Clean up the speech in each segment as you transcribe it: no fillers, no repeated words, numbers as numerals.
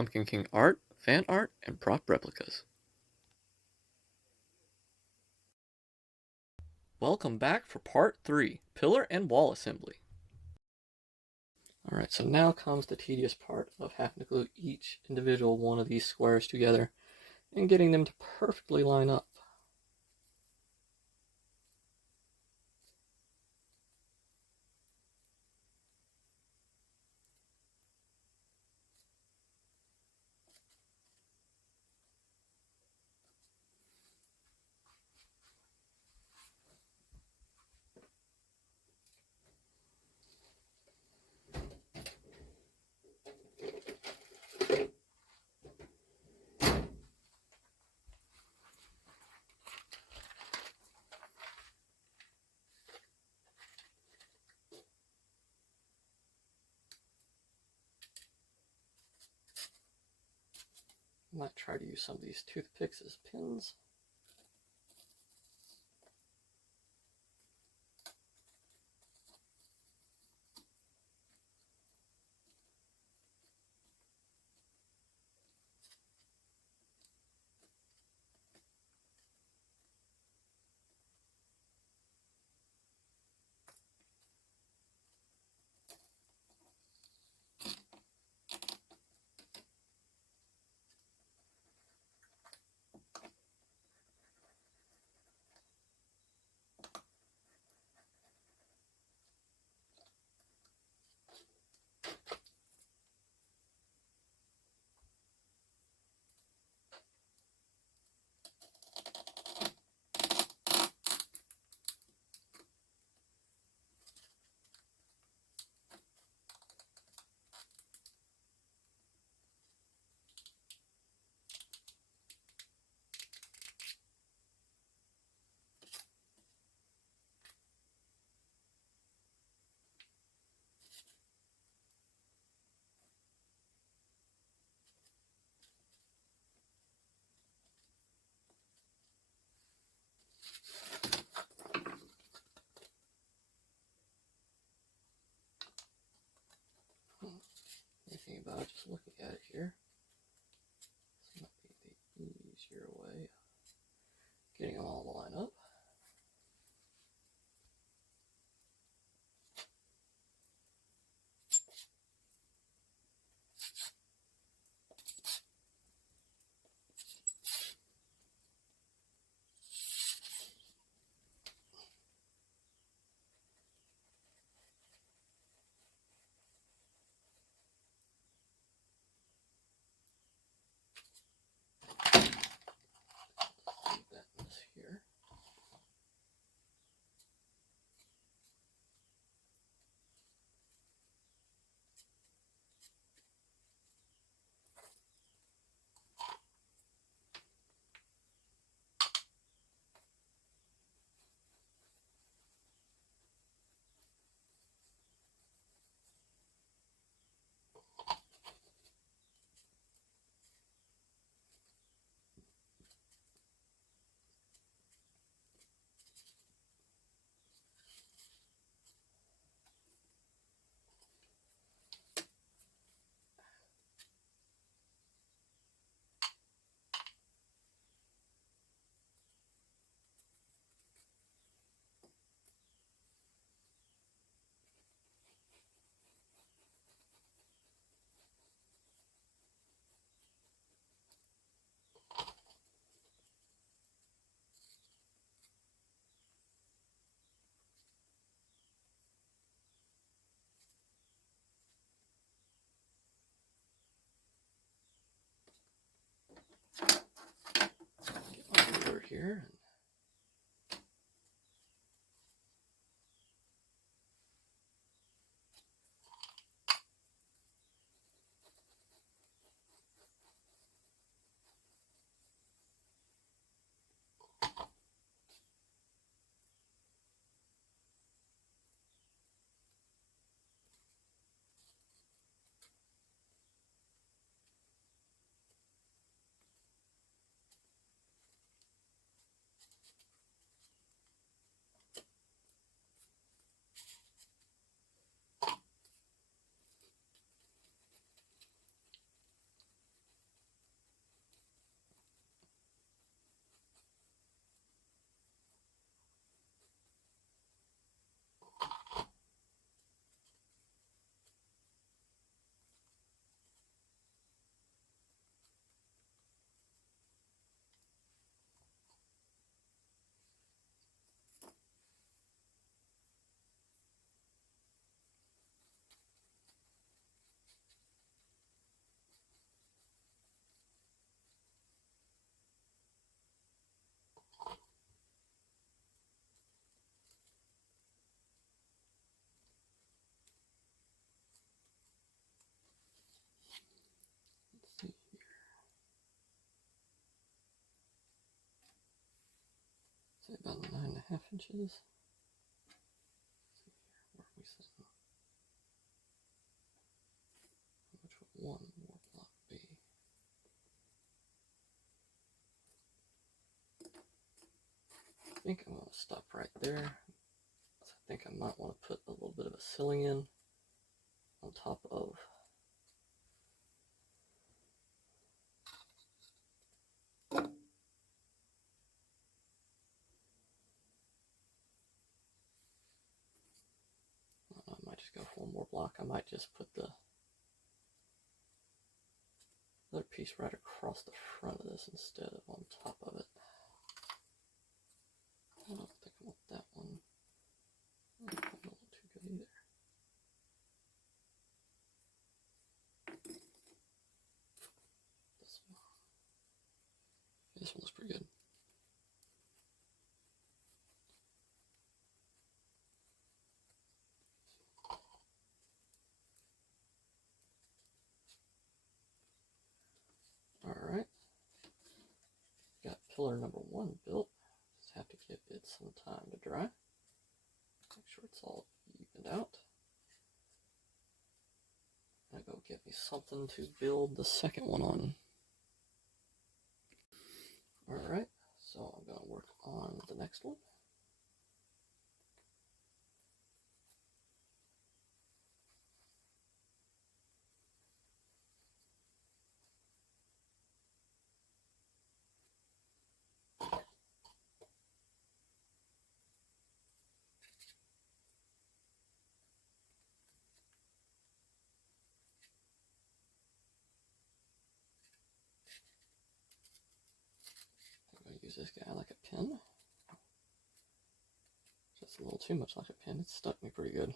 Pumpkin King art, fan art, and prop replicas. Welcome back for part 3, Pillar and Wall Assembly. Alright, so now comes the tedious part of having to glue each individual one of these squares together and getting them to perfectly line up. I might try to use some of these toothpicks as pins. Thinking about just looking at it here, this might be the easier way of getting them all to line up. Leave that in this here. Get my ruler here. 1/2 inches. Let's see here, where are we sitting? Which would one more block be? I think I'm going to stop right there. I think I might want to put a little bit of a ceiling in on top of I might just go for one more block. I might just put the other piece right across the front of this instead of on top of it. I don't think I want that one. That's a little too good either. This one looks pretty good. Alright. Got pillar number 1 built. Just have to give it some time to dry. Make sure it's all evened out. I'm gonna go get me something to build the second one on. Alright, so I'm gonna work on the next one. I'm going to use this guy like a pin. Just a little too much like a pin. It stuck me pretty good.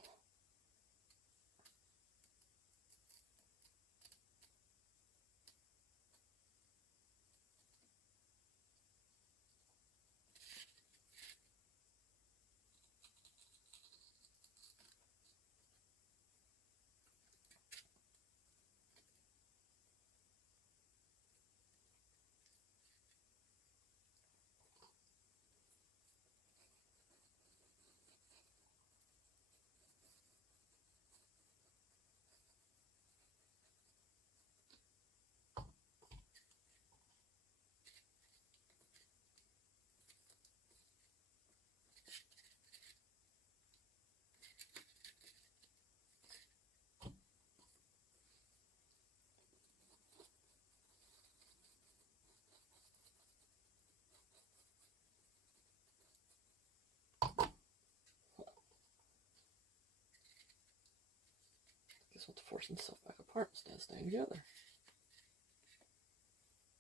Guess we'll have to force themselves back apart instead of staying together.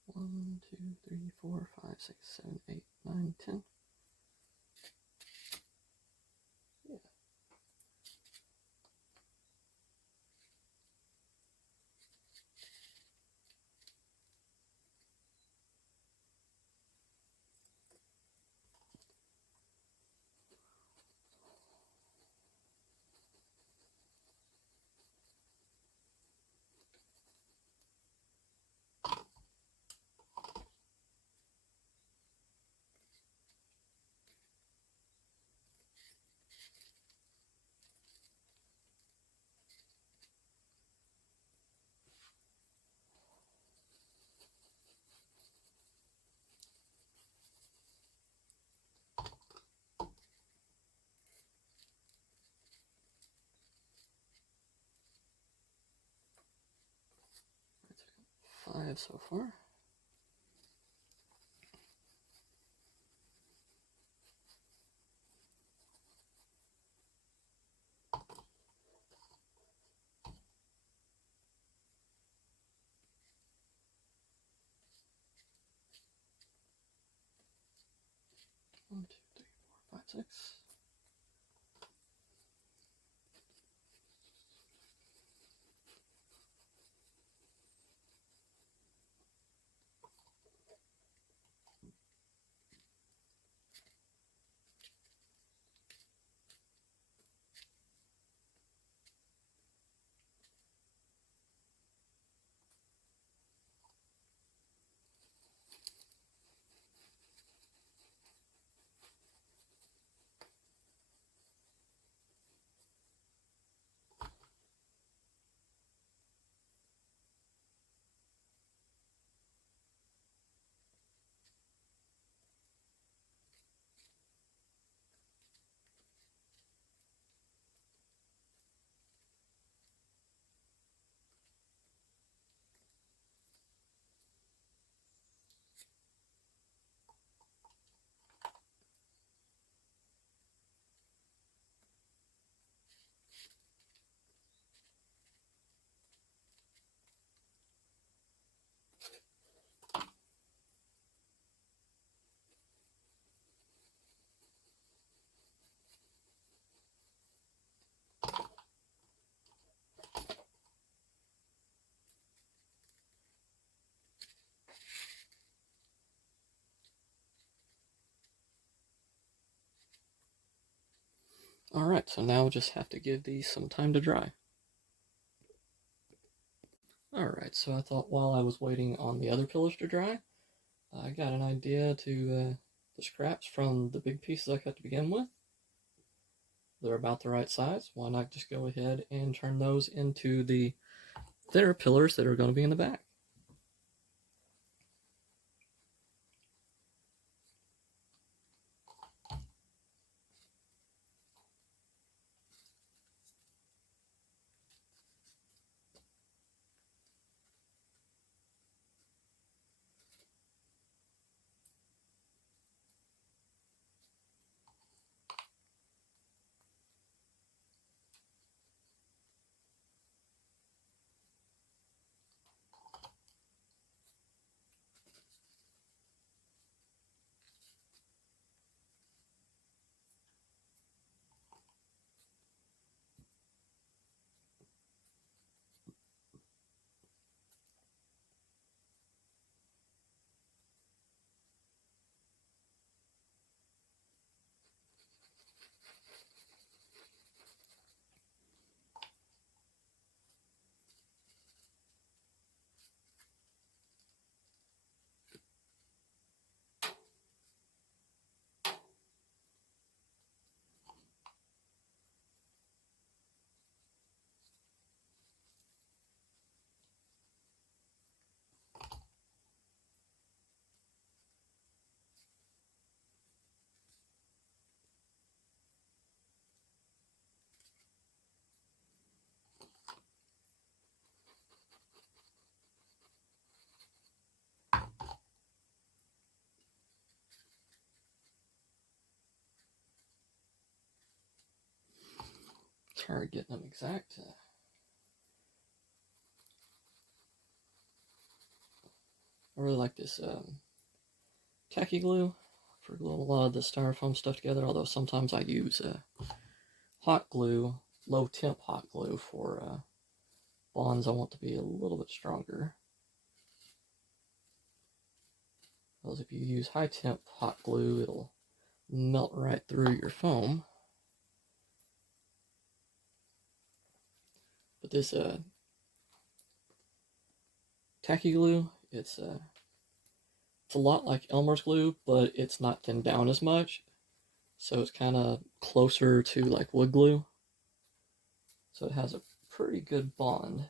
1, 2, 3, 4, 5, 6, 7, 8, 9, 10. Yeah. Five so far. One, two, three, four, five, six. Alright, so now we'll just have to give these some time to dry. Alright, so I thought while I was waiting on the other pillars to dry, I got an idea to the scraps from the big pieces I cut to begin with. They're about the right size. Why not just go ahead and turn those into the thinner pillars that are going to be in the back. It's hard getting them exact. I really like this tacky glue for gluing a lot of the styrofoam stuff together, although sometimes I use hot glue, low temp hot glue for bonds I want to be a little bit stronger. Because if you use high temp hot glue, it'll melt right through your foam. But this tacky glue, it's a lot like Elmer's glue, but it's not thinned down as much. So it's kind of closer to like wood glue. So it has a pretty good bond.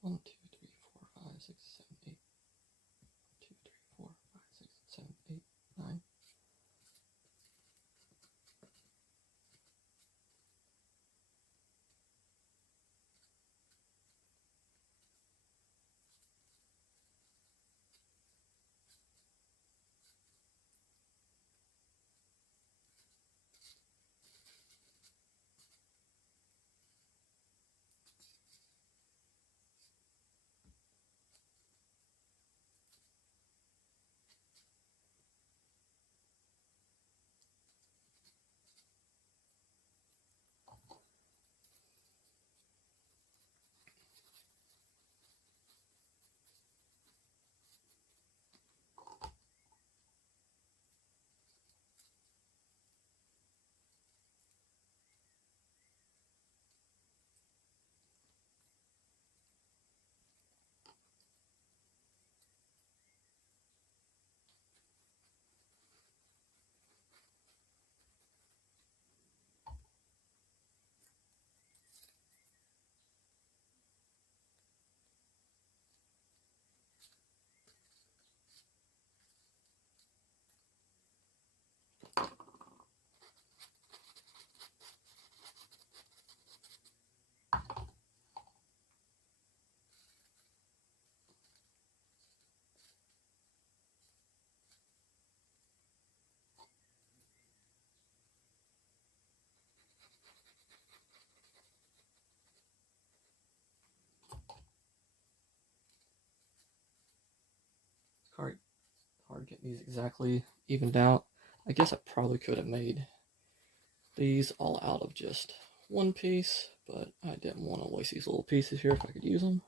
One, two, three, four, five, six, seven, eight. 1, 2, 3, 4, 5, 6, 7, 8, 9. hard getting these exactly evened out. I guess I probably could have made these all out of just one piece, but I didn't want to waste these little pieces here if I could use them.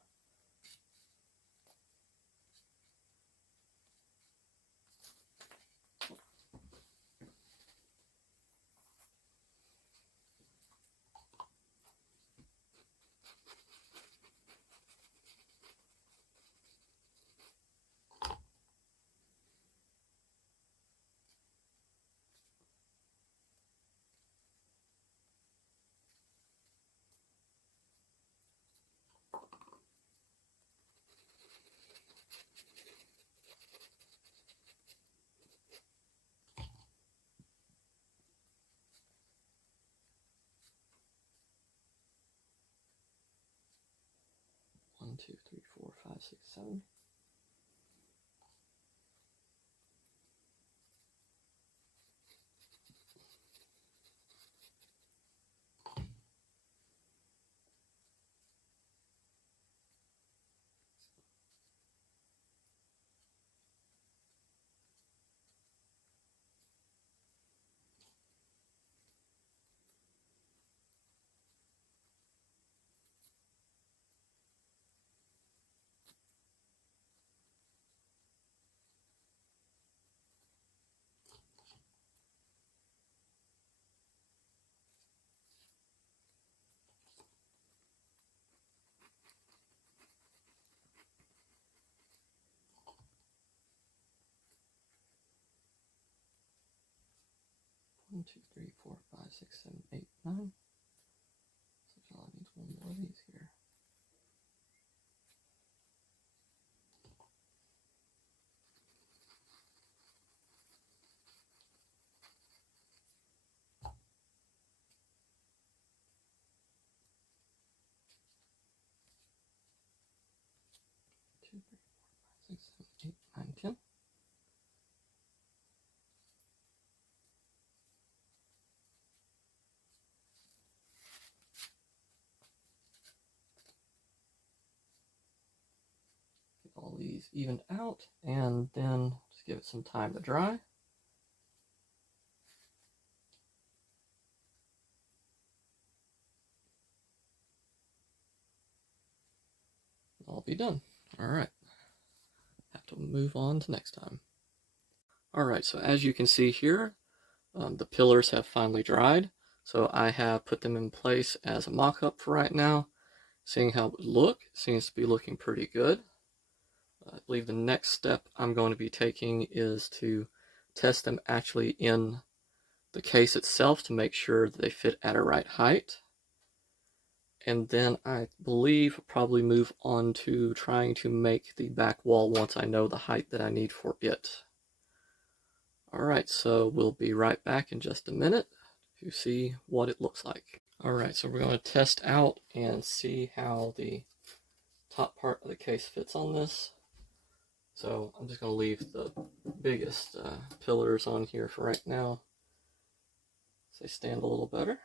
One, two, three, four, five, six, seven. One, two, three, four, five, six, seven, eight, nine. So John needs one more of these here. Two, three, four, five, six, seven, eight, nine, 10. All these evened out, and then just give it some time to dry. I'll be done. All right. Have to move on to next time. All right, so as you can see here, the pillars have finally dried. So I have put them in place as a mock-up for right now. Seeing how it would look, seems to be looking pretty good. I believe the next step I'm going to be taking is to test them actually in the case itself to make sure that they fit at a right height. And then I believe probably move on to trying to make the back wall once I know the height that I need for it. Alright, so we'll be right back in just a minute to see what it looks like. Alright, so we're going to test out and see how the top part of the case fits on this. So I'm just going to leave the biggest pillars on here for right now, so they stand a little better.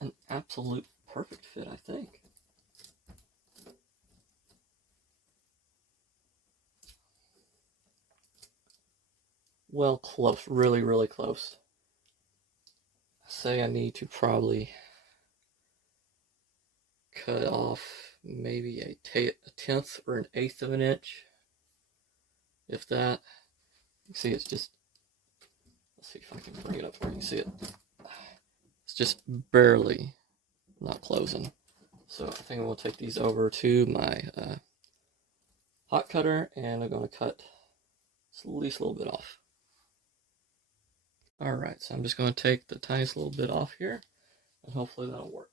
An absolute perfect fit, I think. Well, close, really, really close. I say I need to probably cut off maybe a tenth or an eighth of an inch, if that. You see, it's just, let's see if I can bring it up where you can see it. It's just barely not closing. So I think I'm going to take these over to my hot cutter, and I'm going to cut at least a little bit off. Alright, so I'm just going to take the tiniest little bit off here, and hopefully that'll work.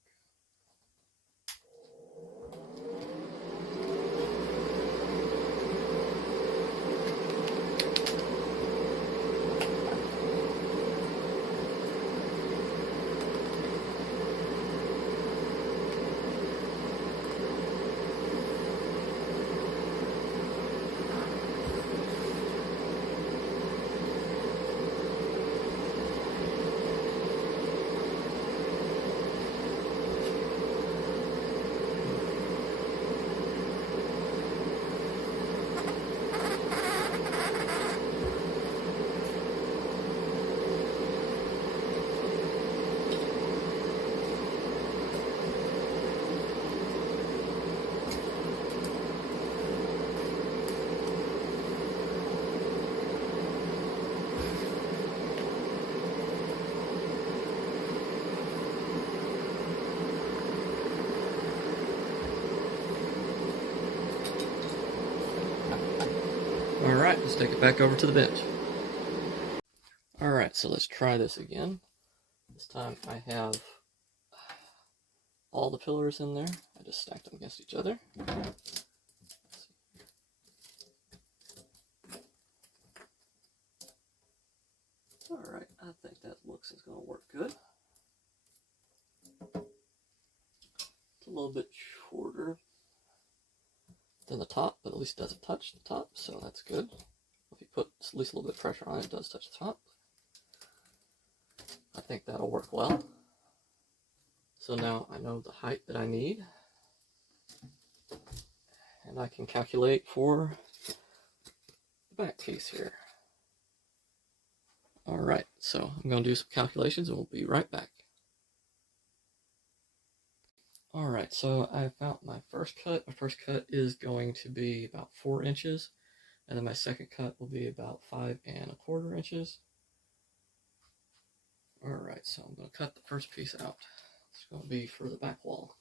Alright, let's take it back over to the bench. Alright, so let's try this again. This time I have all the pillars in there. I just stacked them against each other. Alright, I think that looks is going to work good. It's a little bit shorter than the top, but at least it doesn't touch the top, so that's good. If you put at least a little bit of pressure on it, it does touch the top. I think that'll work well. So now I know the height that I need, and I can calculate for the back piece here. Alright, so I'm going to do some calculations and we'll be right back. Alright, so I found my first cut. My first cut is going to be about 4 inches, and then my second cut will be about 5 1/4 inches. Alright, so I'm going to cut the first piece out. It's going to be for the back wall.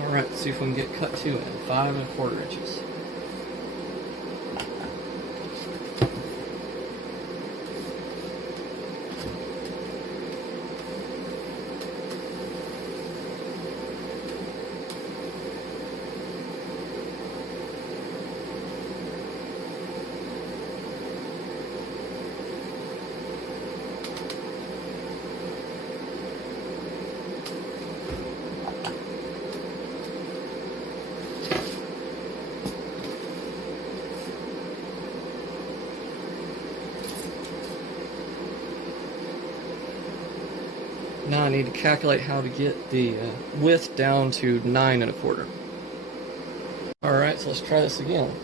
Alright, let's see if we can get cut 2 in 5 1/4 inches. Now I need to calculate how to get the width down to 9 1/4. Alright, so let's try this again.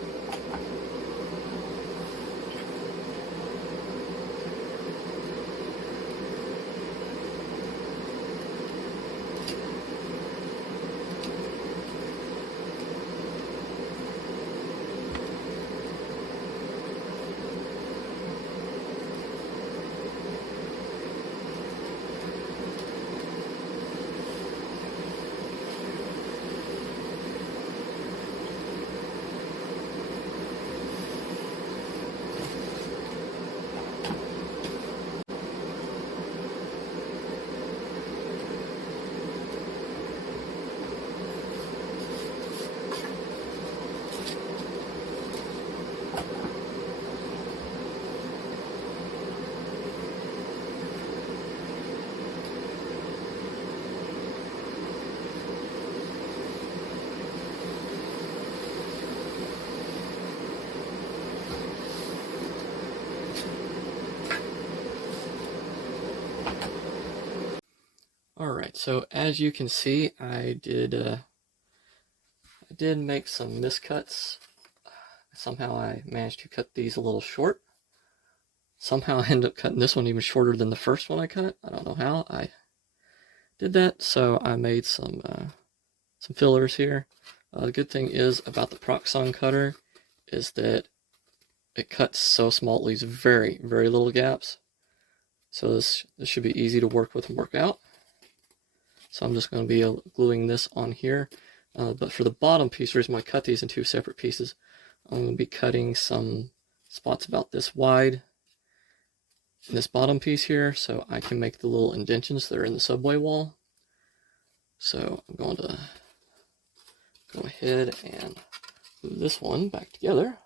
Alright, so as you can see, I did I did make some miscuts. Somehow I managed to cut these a little short. Somehow I ended up cutting this one even shorter than the first one I cut. I don't know how I did that, so I made some fillers here. The good thing is about the Proxxon cutter is that it cuts so small, it leaves very, very little gaps. So this should be easy to work with and work out. So I'm just going to be gluing this on here. But for the bottom piece, the reason why I cut these in two separate pieces, I'm going to be cutting some spots about this wide in this bottom piece here, so I can make the little indentions that are in the subway wall. So I'm going to go ahead and glue this one back together.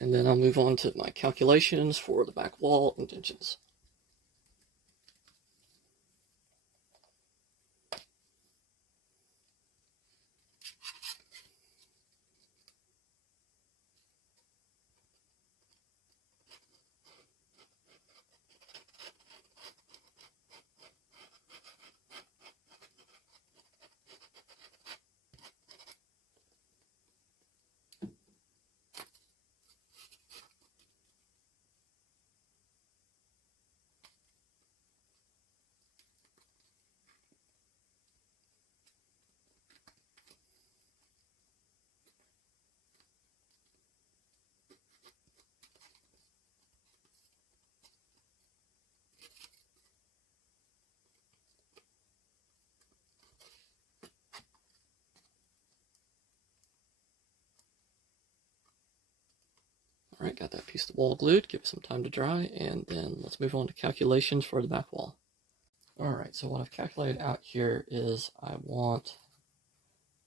And then I'll move on to my calculations for the back wall indentions. Alright, got that piece of the wall glued, give it some time to dry, and then let's move on to calculations for the back wall. Alright, so what I've calculated out here is I want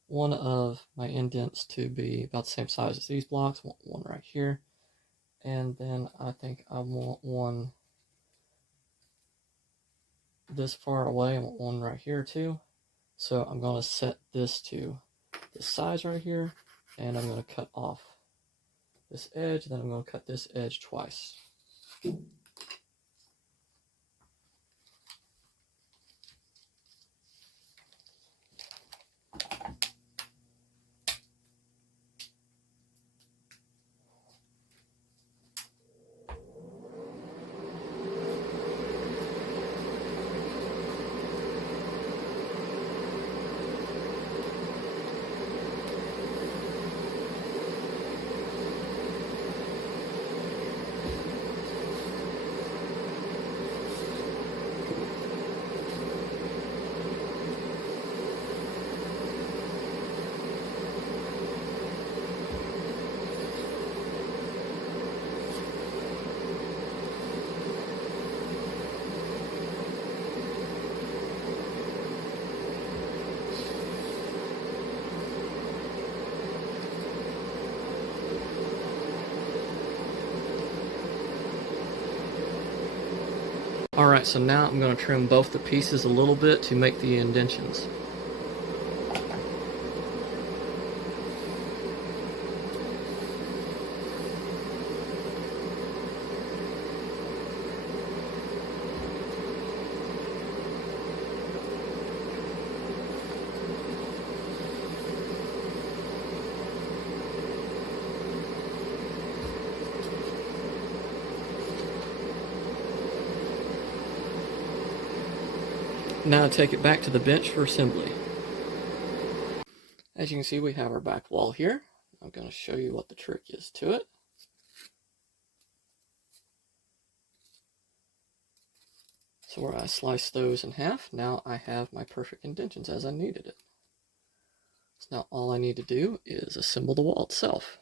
one of my indents to be about the same size as these blocks. I want one right here, and then I think I want one this far away. I want one right here too. So I'm going to set this to this size right here, and I'm going to cut off this edge, then I'm going to cut this edge twice. Alright, so now I'm going to trim both the pieces a little bit to make the indentions. Now take it back to the bench for assembly. As you can see, we have our back wall here. I'm going to show you what the trick is to it. So where I sliced those in half, now I have my perfect indentions as I needed it. So now all I need to do is assemble the wall itself.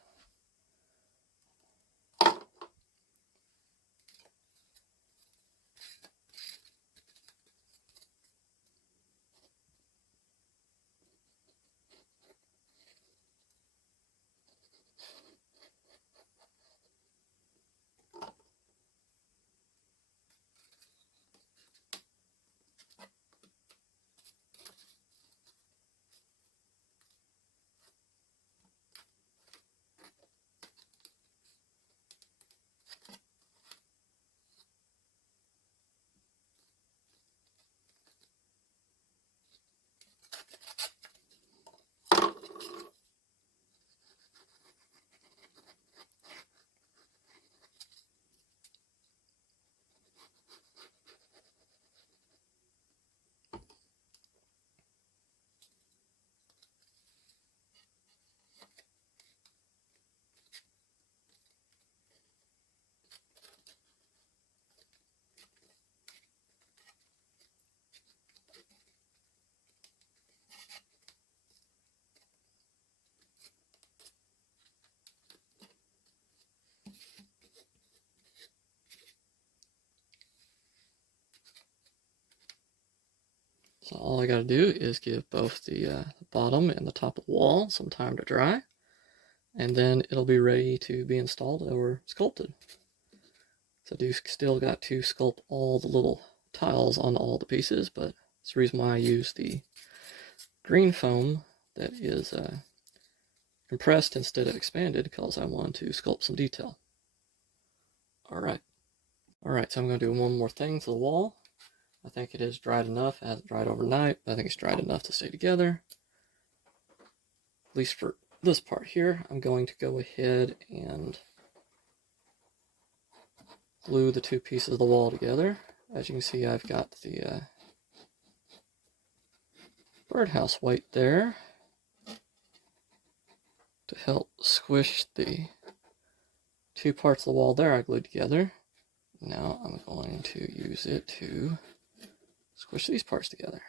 So all I gotta do is give both the bottom and the top of the wall some time to dry, and then it'll be ready to be installed or sculpted. So I do still got to sculpt all the little tiles on all the pieces, but that's the reason why I use the green foam that is compressed instead of expanded, because I want to sculpt some detail. Alright, so I'm going to do one more thing to the wall. I think it is dried enough. It hasn't dried overnight, but I think it's dried enough to stay together. At least for this part here, I'm going to go ahead and glue the two pieces of the wall together. As you can see, I've got the birdhouse white there to help squish the two parts of the wall there I glued together. Now I'm going to use it to squish these parts together.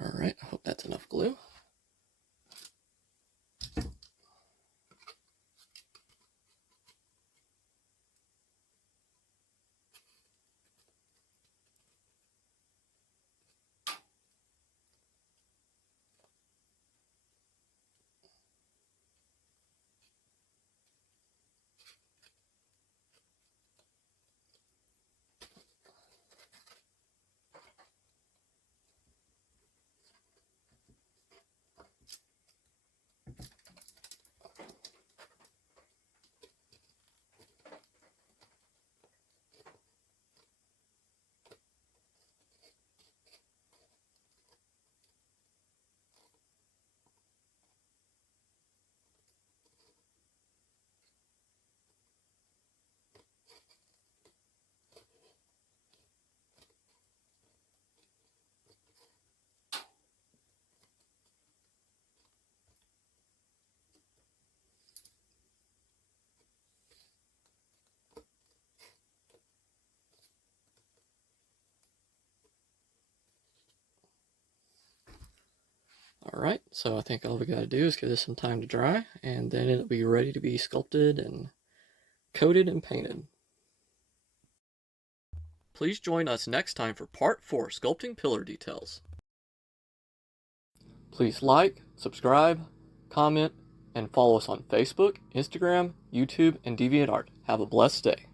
Alright, I hope that's enough glue. Alright, so I think all we gotta do is give this some time to dry, and then it'll be ready to be sculpted and coated and painted. Please join us next time for part 4, sculpting pillar details. Please like, subscribe, comment, and follow us on Facebook, Instagram, YouTube, and DeviantArt. Have a blessed day.